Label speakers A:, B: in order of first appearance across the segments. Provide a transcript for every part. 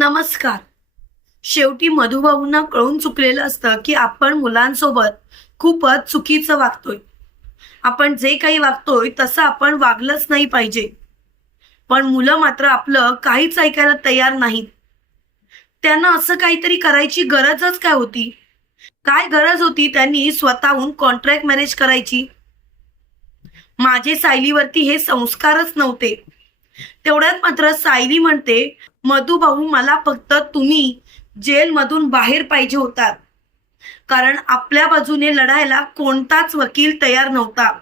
A: नमस्कार. शेवटी मधुभाऊंना कळून चुकलेलं असतं की आपण मुलांसोबत खूपच चुकीचं वागतोय. आपण जे काही वागतोय तसं आपण वागलंच नाही पाहिजे. पण मुलं मात्र आपलं काहीच ऐकायला तयार नाहीत. त्यांना असं काहीतरी करायची गरजच काय होती? काय गरज होती त्यांनी स्वतःहून कॉन्ट्रॅक्ट मॅनेज करायची? माझे सायलीवरती हे संस्कारच नव्हते. तेवढ्यात मात्र सायली म्हणते मधुभाऊ मला फक्त तुम्ही जेलमधून बाहेर पाहिजे होतात. कारण आपल्या बाजूने लढायला कोणताच वकील तयार नव्हता.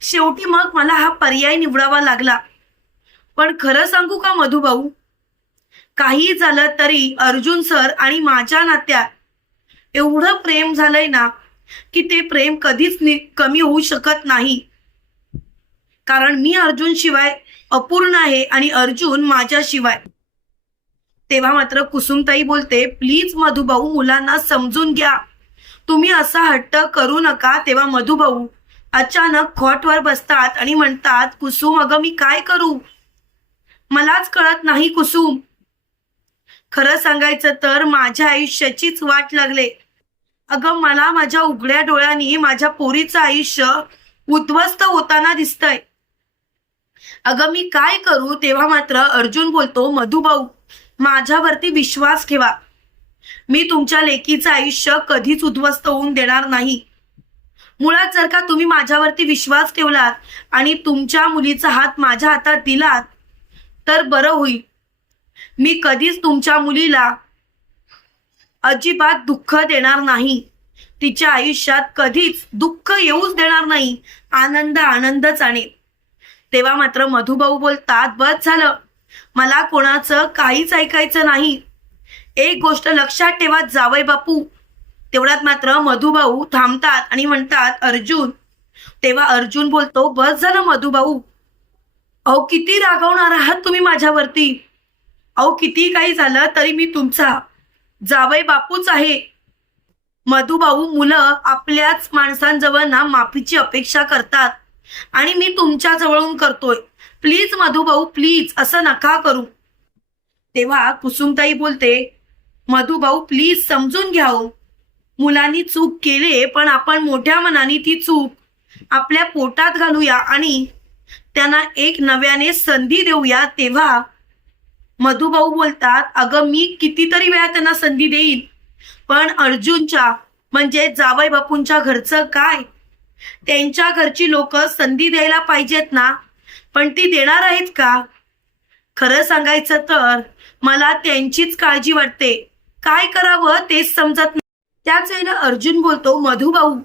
A: शेवटी मग मला हा पर्याय निवडावा लागला. पण खरं सांगू का मधुभाऊ काही झालं तरी अर्जुन सर आणि माझ्या नात्यात एवढं प्रेम झालंय ना की ते प्रेम कधीच नि- कमी होऊ शकत नाही. कारण मी अर्जुन शिवाय अपूर्ण आहे आणि अर्जुन माझ्याशिवाय. तेव्हा मात्र कुसुमताई बोलते प्लीज मधुभाऊ मुलांना समजून घ्या. तुम्ही असा हट्ट करू नका तेव्हा मधुभाऊ अचानक खॉटवर बसतात आणि म्हणतात कुसुम अगं मी काय करू? मलाच कळत नाही कुसुम. खरं सांगायचं तर माझ्या आयुष्याचीच वाट लागले. अगं मला माझ्या उघड्या डोळ्यांनी माझ्या पोरीचं आयुष्य उद्ध्वस्त होताना दिसतंय. अगं मी काय करू? तेव्हा मात्र अर्जुन बोलतो मधुभाऊ माझ्यावरती विश्वास ठेवा. मी तुमच्या लेकीचं आयुष्य कधीच उद्ध्वस्त होऊन देणार नाही. मुळात जर का तुम्ही माझ्यावरती विश्वास ठेवलात आणि तुमच्या मुलीचा हात माझ्या हातात दिलात तर बरं होईल. मी कधीच तुमच्या मुलीला अजिबात दुःख देणार नाही. तिच्या आयुष्यात कधीच दुःख येऊच देणार नाही. आनंद आनंदच आणेल. तेव्हा मात्र मधुभाऊ बोलतात बस झालं. मला कोणाचं काहीच ऐकायचं नाही. एक गोष्ट लक्षात ठेवा जावय बापू. तेवढ्यात मात्र मधुभाऊ थांबतात आणि म्हणतात अर्जुन. तेव्हा अर्जुन बोलतो बस झालं मधुभाऊ. अहो किती रागवणार आहात तुम्ही माझ्यावरती. अहो किती काही झालं तरी मी तुमचा. जावई बापूच आहे. मधुभाऊ मुलं आपल्याच माणसांजवळ ना माफीची अपेक्षा करतात. आणि मी तुमच्या जवळून करतोय. प्लीज मधुभाऊ प्लीज असं नका करू. तेव्हा कुसुमताई बोलते मधुभाऊ प्लीज समजून घ्या मुलांनी चूक केले पण आपण मोठ्या मनाने ती चूक आपल्या पोटात घालूया आणि त्यांना एक नव्याने संधी देऊया. तेव्हा मधुभाऊ बोलतात अगं मी कितीतरी वेळा त्यांना संधी देईन पण अर्जुनच्या म्हणजे जावई बापूंच्या घरचं काय? त्यांच्या घरची लोक संधी द्यायला पाहिजेत ना? पण ती देणार आहेत का? खरं सांगायचं तर मला त्यांचीच काळजी वाटते. काय करावं तेच समजत नाही. त्याच वेळेला अर्जुन बोलतो मधुभाऊ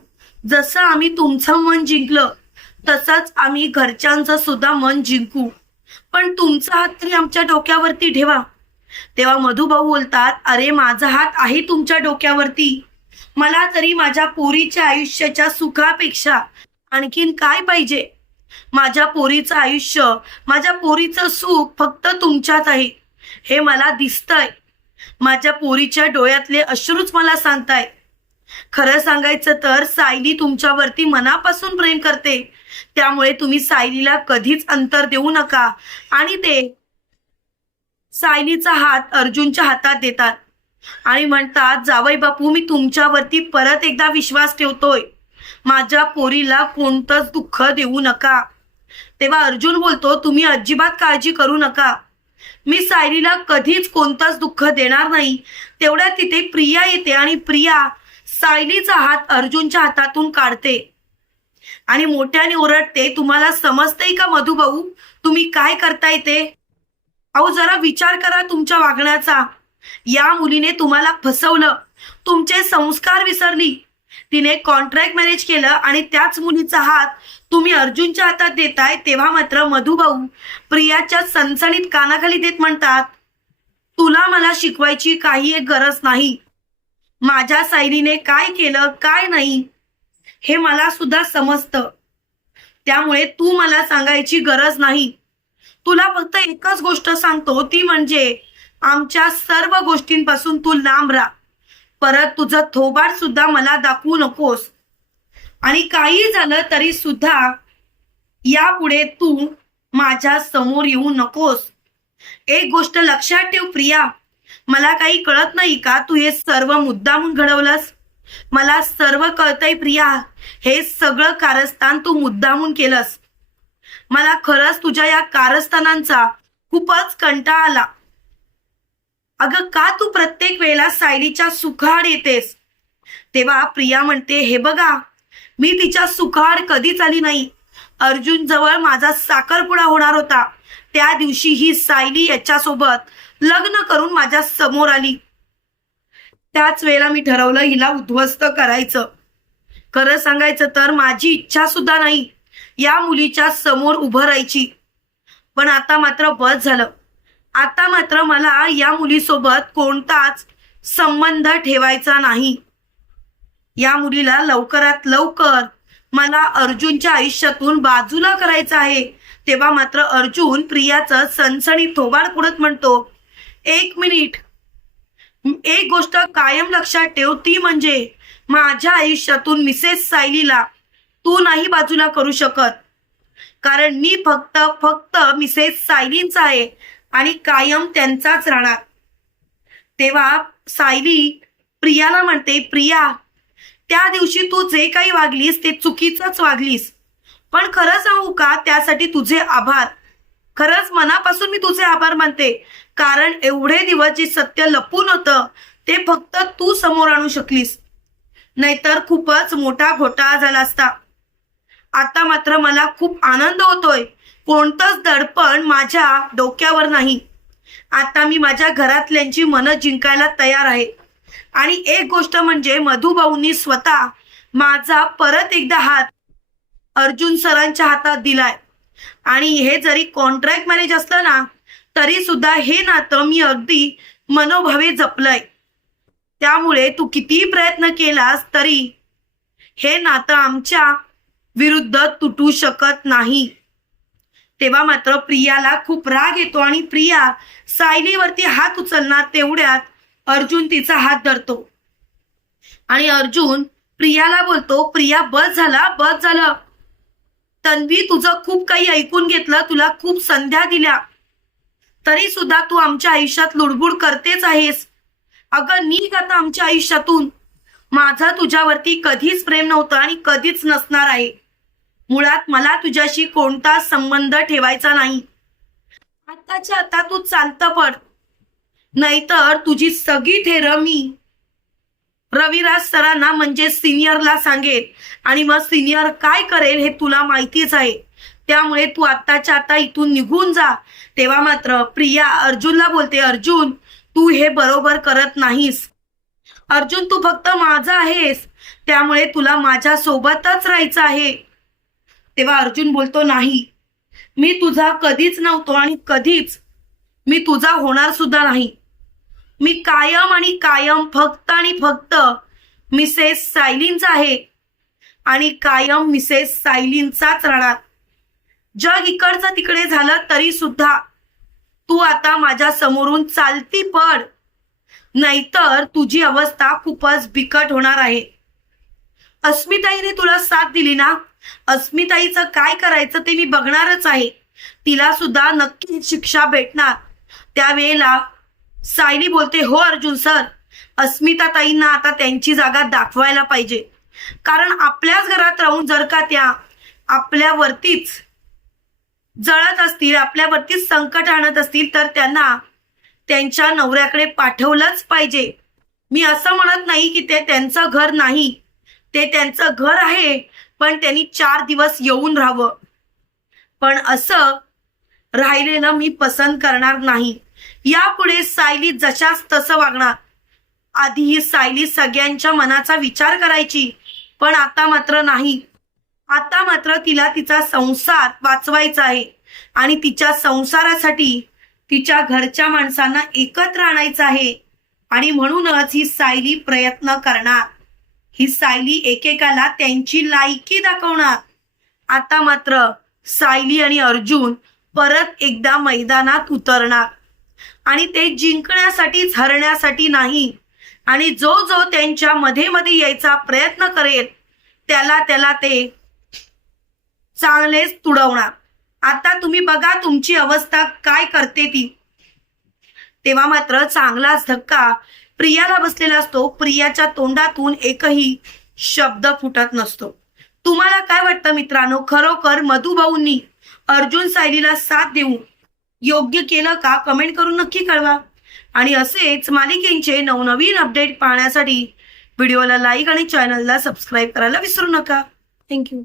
A: जसं आम्ही तुमचं मन जिंकलं तसंच आम्ही घरच्यांचं सुद्धा मन जिंकू. पण तुमचा हात तरी आमच्या डोक्यावरती ठेवा. तेव्हा मधुभाऊ बोलतात अरे माझा हात आहे तुमच्या डोक्यावरती. मला तरी माझ्या पोरीच्या आयुष्याच्या सुखापेक्षा आणखीन काय पाहिजे? माझ्या पोरीचं आयुष्य माझ्या पोरीचं सुख फक्त तुमच्यात आहे. हे मला दिसतंय. माझ्या पोरीच्या डोळ्यातले अश्रूच मला सांगताय. खरं सांगायचं तर सायली तुमच्यावरती मनापासून प्रेम करते. त्यामुळे तुम्ही सायलीला कधीच अंतर देऊ नका. आणि ते सायलीचा हात अर्जुनच्या हातात देतात. आणि म्हणतात जावई बापू मी तुमच्यावरती परत एकदा विश्वास ठेवतोय. माझ्या पोरीला कोणतंच दुःख देऊ नका. तेव्हा अर्जुन बोलतो तुम्ही अजिबात काळजी करू नका. मी सायलीला कधीच कोणतंच दुःख देणार नाही. तेवढ्यात तिथे प्रिया येते आणि प्रिया सायलीचा हात अर्जुनच्या हातातून काढते. आणि मोठ्याने ओरडते तुम्हाला समजतंय का मधुभाऊ? तुम्ही काय करताय ते? अहो जरा विचार करा तुमच्या वागण्याचा. या मुलीने तुम्हाला फसवलं. तुमचे संस्कार विसरली. तिने कॉन्ट्रॅक्ट मॅरेज केलं आणि त्याच मुलीचा हात तुम्ही अर्जुनच्या हातात देताय तेव्हा मात्र मधुभाऊ प्रियाच्या सणसणीत कानाखाली देत म्हणतात तुला मला शिकवायची काही एक गरज नाही. माझ्या सायलीने काय केलं काय नाही हे मला सुद्धा समजतं. त्यामुळे तू मला सांगायची गरज नाही. तुला फक्त एकच गोष्ट सांगतो ती म्हणजे आमच्या सर्व गोष्टींपासून तू लांब राहा. परत तुझं थोबाड सुद्धा मला दाखवू नकोस. आणि काही झालं तरी सुद्धा यापुढे तू माझ्यासमोर येऊ नकोस. एक गोष्ट लक्षात ठेव प्रिया. मला काही कळत नाही का तू हे सर्व मुद्दामून घडवलंस? मला सर्व कळतंय प्रिया. हे सगळं कारस्थान तू मुद्दामून केलंस. मला खरंच तुझ्या या कारस्थानांचा खूपच कंटाळा आला. अगं का तू प्रत्येक वेळेला सायलीच्या सुखाड येतेस? तेव्हा प्रिया म्हणते हे बघा मी तिच्या सुखाड कधीच आली नाही. अर्जुन जवळ माझा साखरपुडा होणार होता. त्या दिवशी ही सायली याच्यासोबत लग्न करून माझ्यासमोर आली. त्याच वेळेला मी ठरवलं हिला उद्ध्वस्त करायचं. खरं सांगायचं तर माझी इच्छा सुद्धा नाही या मुलीच्या समोर उभं राहायची. पण आता मात्र बस झालं. आता मात्र मला या मुलीसोबत कोणताच संबंध ठेवायचा नाही. या मुलीला लवकरात लवकर मला अर्जुनच्या आयुष्यातून बाजूला करायचं आहे. तेव्हा मात्र अर्जुन प्रियाचं सणसणी थोबाड पुढत म्हणतो एक मिनिट. एक गोष्ट कायम लक्षात ठेव ती म्हणजे माझ्या आयुष्यातून मिसेस सायलीला तू नाही बाजूला करू शकत. कारण मी फक्त फक्त मिसेस सायलींचा आहे. आणि कायम त्यांचाच राहणार. तेव्हा सायली प्रियाला म्हणते प्रिया त्या दिवशी तू जे काही वागलीस ते चुकीचंच वागलीस. पण खरं सांगू का त्यासाठी तुझे आभार. खरंच मनापासून मी तुझे आभार मानते. कारण एवढे दिवस जे सत्य लपून होतं ते फक्त तू समोर आणू शकलीस. नाहीतर खूपच मोठा घोटाळा झाला असता. आता मात्र मला खूप आनंद होतोय. कोणतंच दडपण माझ्या डोक्यावर नाही. आता मी माझ्या घरातल्यांची मनं जिंकायला तयार आहे. आणि एक गोष्ट म्हणजे मधुभाऊंनी स्वतः माझा परत एकदा हात अर्जुन सरांच्या हातात दिलाय. आणि हे जरी कॉन्ट्रॅक्ट मॅरेज असलं ना तरी सुद्धा हे नातं मी अगदी मनोभावे जपलंय. त्यामुळे तू कितीही प्रयत्न केलास तरी हे नातं आमच्या विरुद्ध तुटू शकत नाही. तेव्हा मात्र प्रियाला खूप राग येतो आणि प्रिया सायलीवरती हात उचलणार तेवढ्यात अर्जुन तिचा हात धरतो. आणि अर्जुन प्रियाला बोलतो प्रिया बस झाला बस झालं. तन्वी तुझं खूप काही ऐकून घेतलं तुला खूप संध्या दिल्या. तरी सुद्धा तू आमच्या आयुष्यात लुडबुड करतेच आहेस. अगं निघ आता आमच्या आयुष्यातून. माझा तुझ्यावरती कधीच प्रेम नव्हतं आणि कधीच नसणार आहे. मुळात मला तुझ्याशी कोणता संबंध ठेवायचा नाही. आताच्या आता तू चालतं पड. नाहीतर तुझी सगळी थेर मी रविराज सरांना म्हणजे सिनियरला सांगेल आणि मग सिनियर काय करेल हे तुला माहितीच आहे. त्यामुळे तू आत्ताच्या आता इथून निघून जा. तेव्हा मात्र प्रिया अर्जुनला बोलते अर्जुन तू हे बरोबर करत नाहीस. अर्जुन तू फक्त माझा आहेस. त्यामुळे तुला माझ्या सोबतच राहायचं आहे. तेव्हा अर्जुन बोलतो नाही. मी तुझा कधीच नव्हतो आणि कधीच मी तुझा होणार सुद्धा नाही. मी कायम आणि कायम फक्त आणि फक्त मिसेस सायलींचा आहे आणि कायम मिसेस सायलींचाच राहणार. जग इकडचं तिकडे झालं तरी सुद्धा तू आता माझ्या समोरून चालती पड. नाहीतर तुझी अवस्था खूपच बिकट होणार आहे. अस्मिताईने तुला साथ दिली ना? अस्मिताईचं काय करायचं ते मी बघणारच आहे. तिला सुद्धा नक्की शिक्षा भेटणार. त्यावेळेला सायली बोलते हो अर्जुन सर अस्मिता ताईंना आता त्यांची जागा दाखवायला पाहिजे. कारण आपल्याच घरात राहून जर का त्या आपल्यावरतीच जळत असतील आपल्यावरतीच संकट आणत असतील तर त्यांना त्यांच्या नवऱ्याकडे पाठवलंच पाहिजे. मी असं म्हणत नाही की ते त्यांचं घर नाही. ते त्यांचं घर आहे. पण त्यांनी चार दिवस येऊन राहावं. पण असं राहिलेलं मी पसंत करणार नाही. यापुढे सायली जशाच तसं वागणार. आधी ही सायली सगळ्यांच्या मनाचा विचार करायची पण आता मात्र नाही. आता मात्र तिला तिचा संसार वाचवायचा आहे आणि तिच्या संसारासाठी तिच्या घरच्या माणसांना एकत्र आणायचं आहे आणि म्हणूनच ही सायली प्रयत्न करणार. ही सायली एकेकाला त्यांची लायकी दाखवणार. आता मात्र सायली आणि अर्जुन परत एकदा मैदानात उतरणार. आणि ते जिंकण्यासाठीच हरण्यासाठी नाही. आणि जो जो त्यांच्या मध्ये मध्ये यायचा प्रयत्न करेल त्याला त्याला ते चांगलेच तुडवणार. आता तुम्ही बघा तुमची अवस्था काय करते ती. तेव्हा मात्र चांगलाच धक्का प्रियाला बसलेला असतो. प्रियाच्या तोंडातून एकही शब्द फुटत नसतो. तुम्हाला काय वाटतं मित्रांनो? खरोखर मधुभाऊंनी अर्जुन सायलीला साथ देऊन योग्य केलं का? कमेंट करून नक्की कळवा. आणि असेच मालिकेंचे नवनवीन अपडेट पाहण्यासाठी व्हिडिओला लाईक आणि चॅनलला सबस्क्राईब करायला विसरू नका. थँक्यू